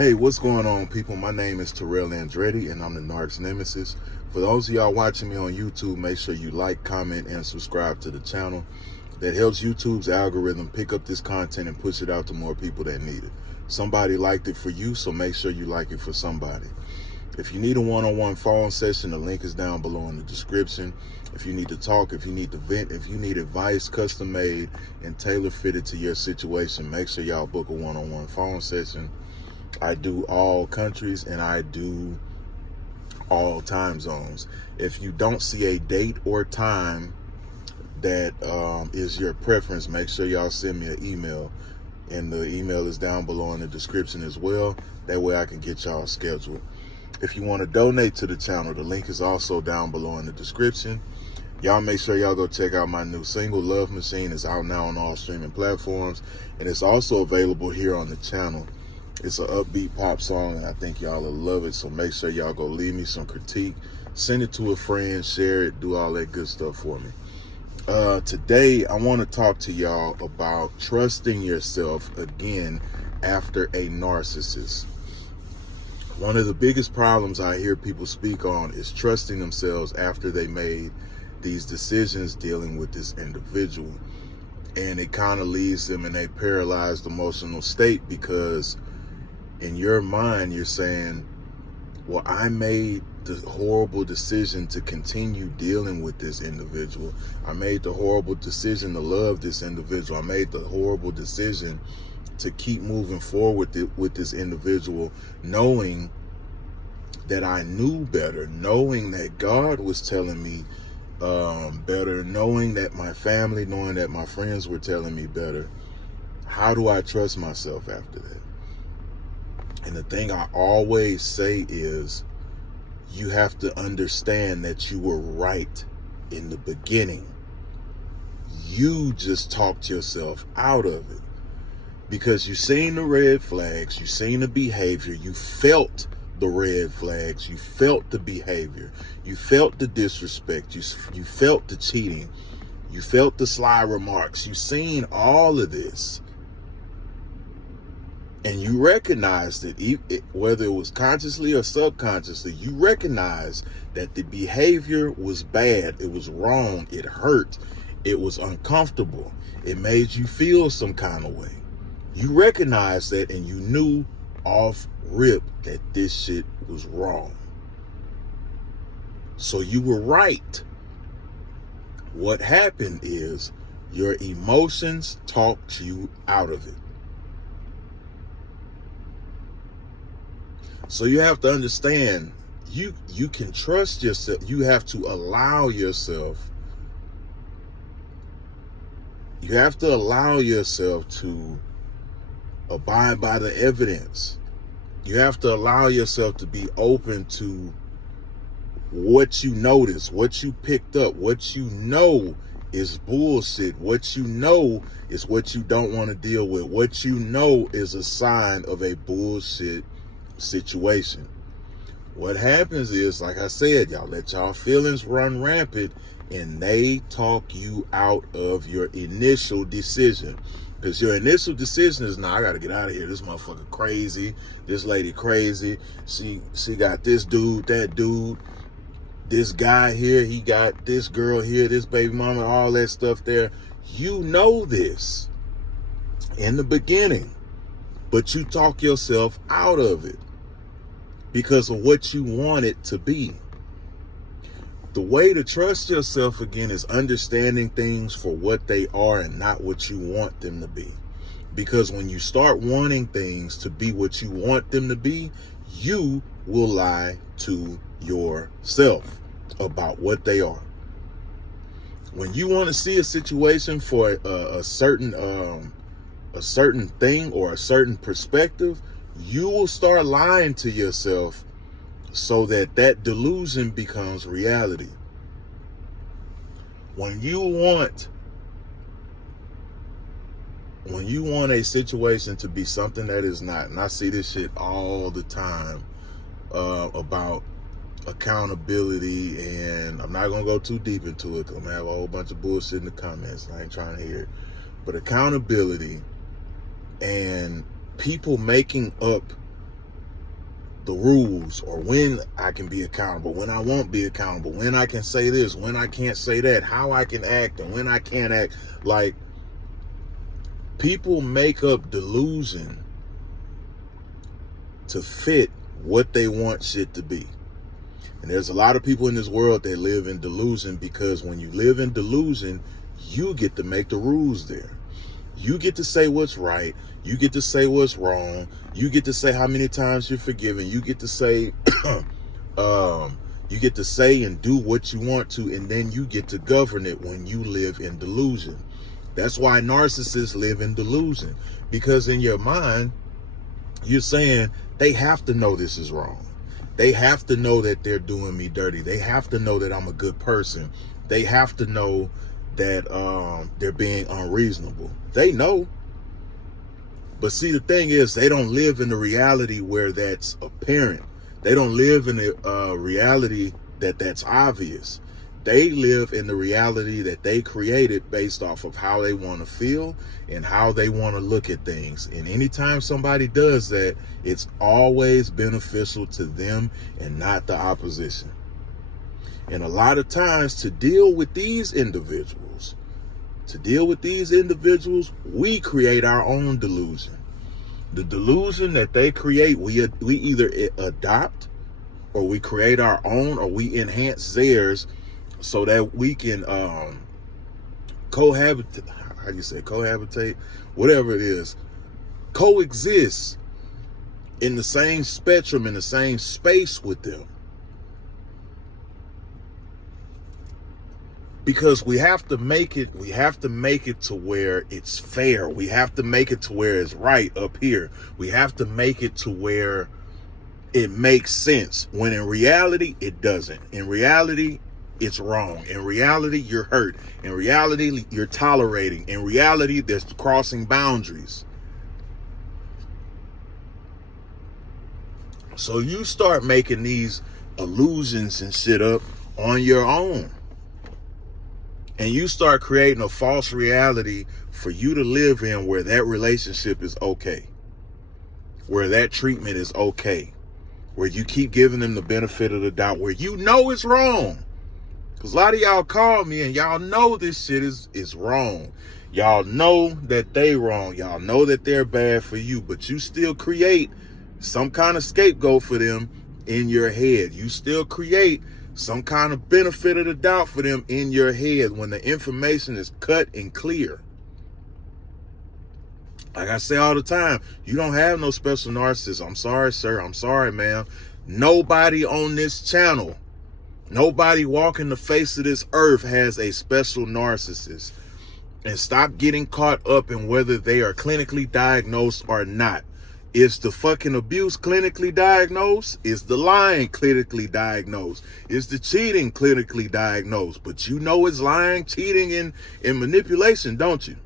Hey, what's going on, people? My name is Terrell Andretti, and I'm the Narc's Nemesis. For those of y'all watching me on YouTube, make sure you like, comment, and subscribe to the channel. That helps YouTube's algorithm pick up this content and push it out to more people that need it. Somebody liked it for you, so make sure you like it for somebody. If you need a one-on-one phone session, the link is down below in the description. If you need to talk, if you need to vent, if you need advice custom-made and tailor-fitted to your situation, make sure y'all book a one-on-one phone session. I do all countries and I do all time zones. If you don't see a date or time that is your preference, make sure y'all send me an email. And the email is down below in the description as well. That way I can get y'all scheduled. If you want to donate to the channel, the link is also down below in the description. Y'all make sure y'all go check out my new single, Love Machine. It's out now on all streaming platforms. And it's also available here on the channel. It's an upbeat pop song, and I think y'all will love it. So make sure y'all go leave me some critique. Send it to a friend, share it, do all that good stuff for me. Today, I want to talk to y'all about trusting yourself again after a narcissist. One of the biggest problems I hear people speak on is trusting themselves after they made these decisions dealing with this individual. And it kind of leaves them in a paralyzed emotional state because in your mind, you're saying, well, I made the horrible decision to continue dealing with this individual. I made the horrible decision to love this individual. I made the horrible decision to keep moving forward with this individual, knowing that I knew better, knowing that God was telling me better, knowing that my family, knowing that my friends were telling me better. How do I trust myself after that? And the thing I always say is, you have to understand that you were right in the beginning. You just talked yourself out of it because you seen the red flags, you seen the behavior, you felt the red flags, you felt the behavior, you felt the disrespect, you felt the cheating, you felt the sly remarks, you seen all of this. And you recognize that whether it was consciously or subconsciously, you recognize that the behavior was bad, it was wrong, it hurt, it was uncomfortable, it made you feel some kind of way. You recognize that and you knew off rip that this shit was wrong. So you were right. What happened is your emotions talked you out of it. So you have to understand, you can trust yourself. You have to allow yourself. You have to allow yourself to abide by the evidence. You have to allow yourself to be open to what you notice, what you picked up, what you know is bullshit, what you know is what you don't want to deal with, what you know is a sign of a bullshit situation. What happens is, like I said, y'all let y'all feelings run rampant and they talk you out of your initial decision. Because your initial decision is, nah, I gotta get out of here. This motherfucker crazy. This lady crazy. She got this dude, that dude, this guy here, he got this girl here, this baby mama, all that stuff there. You know this in the beginning, but you talk yourself out of it because of what you want it to be. The way to trust yourself again is understanding things for what they are and not what you want them to be. Because when you start wanting things to be what you want them to be, you will lie to yourself about what they are. When you want to see a situation for a certain thing or a certain perspective, you will start lying to yourself so that delusion becomes reality. When you want a situation to be something that is not, and I see this shit all the time about accountability, and I'm not gonna go too deep into it because I'm gonna have a whole bunch of bullshit in the comments. I ain't trying to hear it. But accountability and people making up the rules, or when I can be accountable, when I won't be accountable, when I can say this, when I can't say that, how I can act and when I can't act. Like, people make up delusion to fit what they want shit to be. And there's a lot of people in this world that live in delusion, because when you live in delusion, you get to make the rules there. You get to say what's right. You get to say what's wrong. You get to say how many times you're forgiven. You get to say, and do what you want to, and then you get to govern it when you live in delusion. That's why narcissists live in delusion, because in your mind, you're saying they have to know this is wrong. They have to know that they're doing me dirty. They have to know that I'm a good person. They have to know that they're being unreasonable. They know. But see, the thing is, they don't live in the reality where that's apparent. They don't live in the reality that's obvious. They live in the reality that they created based off of how they want to feel and how they want to look at things. And anytime somebody does that, it's always beneficial to them and not the opposition. And a lot of times, to deal with these individuals, we create our own delusion. The delusion that they create, we either adopt, or we create our own, or we enhance theirs, so that we can cohabitate, whatever it is, coexist in the same spectrum, in the same space with them. Because we have to make it to where it's fair. We have to make it to where it's right up here. We have to make it to where it makes sense, when in reality, it doesn't. In reality, it's wrong. In reality, you're hurt. In reality, you're tolerating. In reality, there's crossing boundaries. So you start making these illusions and shit up on your own. And you start creating a false reality for you to live in, where that relationship is okay, where that treatment is okay, where you keep giving them the benefit of the doubt, where you know it's wrong. Because a lot of y'all call me and y'all know this shit is wrong. Y'all know that they wrong. Y'all know that they're bad for you, but you still create some kind of scapegoat for them in your head. You still create some kind of benefit of the doubt for them in your head when the information is cut and clear. Like I say all the time, you don't have no special narcissist. I'm sorry, sir. I'm sorry, ma'am. Nobody on this channel, nobody walking the face of this earth has a special narcissist. And stop getting caught up in whether they are clinically diagnosed or not. Is the fucking abuse clinically diagnosed? Is the lying clinically diagnosed? Is the cheating clinically diagnosed? But you know it's lying, cheating, and manipulation, don't you?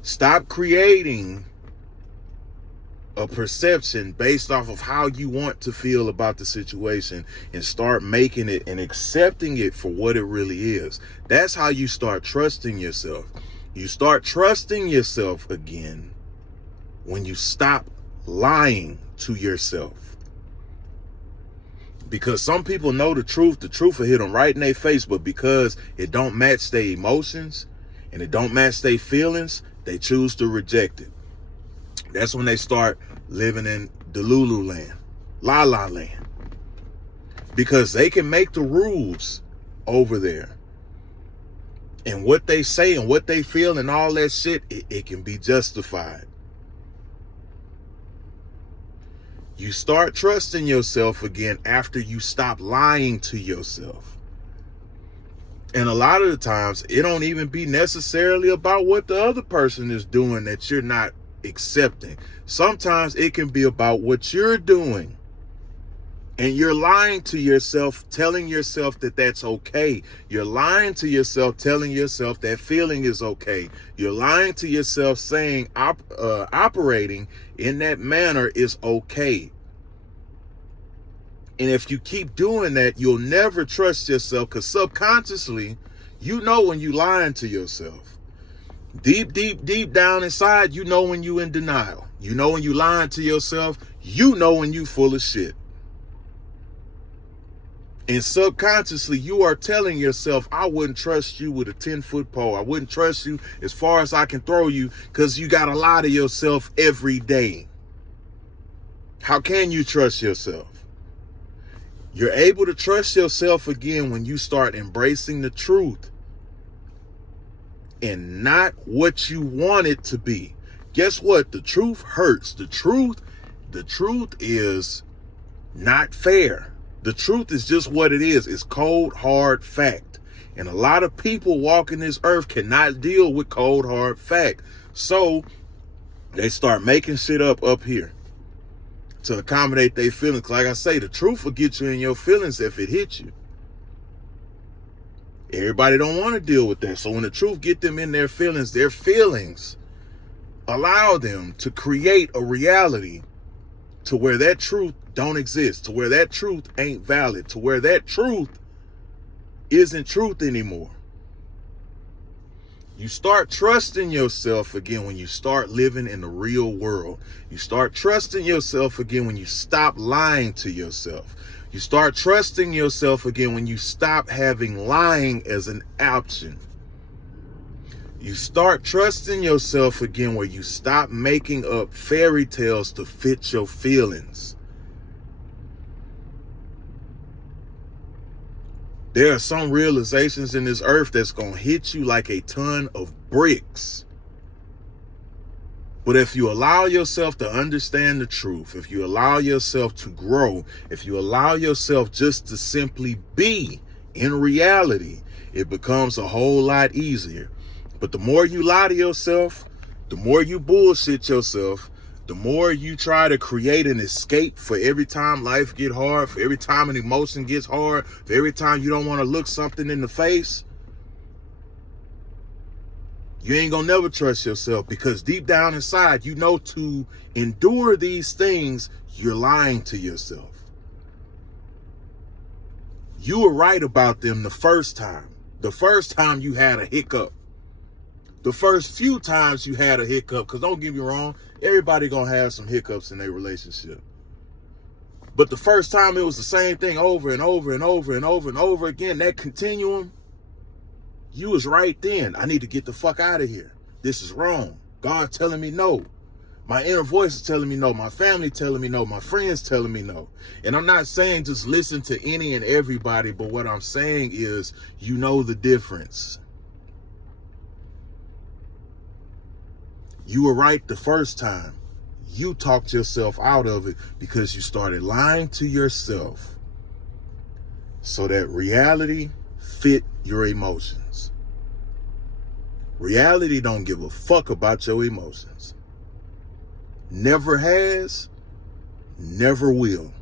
Stop creating a perception based off of how you want to feel about the situation, and start making it and accepting it for what it really is. That's how you start trusting yourself. You start trusting yourself again when you stop lying to yourself. Because some people know the truth will hit them right in their face, but because it don't match their emotions and it don't match their feelings, they choose to reject it. That's when they start living in Delulu land, La La land. Because they can make the rules over there. And what they say and what they feel and all that shit, it can be justified. You start trusting yourself again after you stop lying to yourself. And a lot of the times, it don't even be necessarily about what the other person is doing that you're not accepting. Sometimes it can be about what you're doing. And you're lying to yourself, telling yourself that that's okay. You're lying to yourself, telling yourself that feeling is okay. You're lying to yourself, saying operating in that manner is okay. And if you keep doing that, you'll never trust yourself, because subconsciously, you know when you're lying to yourself. Deep, deep, deep down inside, you know when you in denial. You know when you lying to yourself. You know when you full of shit. And subconsciously, you are telling yourself, I wouldn't trust you with a 10-foot pole. I wouldn't trust you as far as I can throw you, because you got to lie to yourself every day. How can you trust yourself? You're able to trust yourself again when you start embracing the truth and not what you want it to be. Guess what? The truth hurts. The truth is not fair. The truth is just what it is. It's cold, hard fact. And a lot of people walking this earth cannot deal with cold, hard fact. So they start making shit up here to accommodate their feelings. Like I say, the truth will get you in your feelings if it hits you. Everybody don't want to deal with that. So when the truth get them in their feelings allow them to create a reality to where that truth don't exist, to where that truth ain't valid, to where that truth isn't truth anymore. You start trusting yourself again when you start living in the real world. You start trusting yourself again when you stop lying to yourself. You start trusting yourself again when you stop having lying as an option. You start trusting yourself again where you stop making up fairy tales to fit your feelings. There are some realizations in this earth that's going to hit you like a ton of bricks. But if you allow yourself to understand the truth, if you allow yourself to grow, if you allow yourself just to simply be in reality, it becomes a whole lot easier. But the more you lie to yourself, the more you bullshit yourself, the more you try to create an escape for every time life get hard, for every time an emotion gets hard, for every time you don't want to look something in the face, you ain't gonna never trust yourself, because deep down inside, you know to endure these things, you're lying to yourself. You were right about them the first time. The first time you had a hiccup. The first few times you had a hiccup, because don't get me wrong, everybody gonna have some hiccups in their relationship. But the first time it was the same thing over and over and over and over and over again, that continuum, you was right then. I need to get the fuck out of here. This is wrong. God telling me no. My inner voice is telling me no. My family telling me no. My friends telling me no. And I'm not saying just listen to any and everybody, but what I'm saying is you know the difference. You were right the first time. You talked yourself out of it because you started lying to yourself so that reality fit your emotions. Reality don't give a fuck about your emotions. Never has, never will.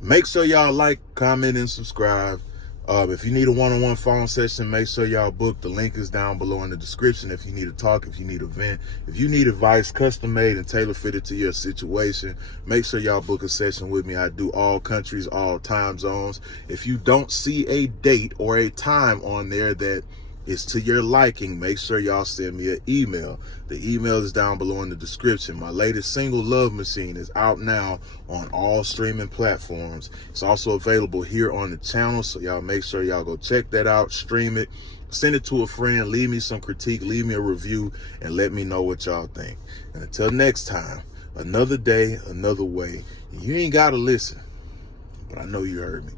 Make sure y'all like, comment, and subscribe. If you need a one-on-one phone session, make sure y'all book. The link is down below in the description. If you need to talk, if you need a vent, if you need advice, custom made and tailor fitted to your situation, make sure y'all book a session with me. I do all countries, all time zones. If you don't see a date or a time on there that is to your liking, make sure y'all send me an email. The email is down below in the description. My latest single, Love Machine, is out now on all streaming platforms. It's also available here on the channel, so y'all make sure y'all go check that out, stream it, send it to a friend, leave me some critique, leave me a review, and let me know what y'all think. And until next time, another day, another way. You ain't gotta listen, but I know you heard me.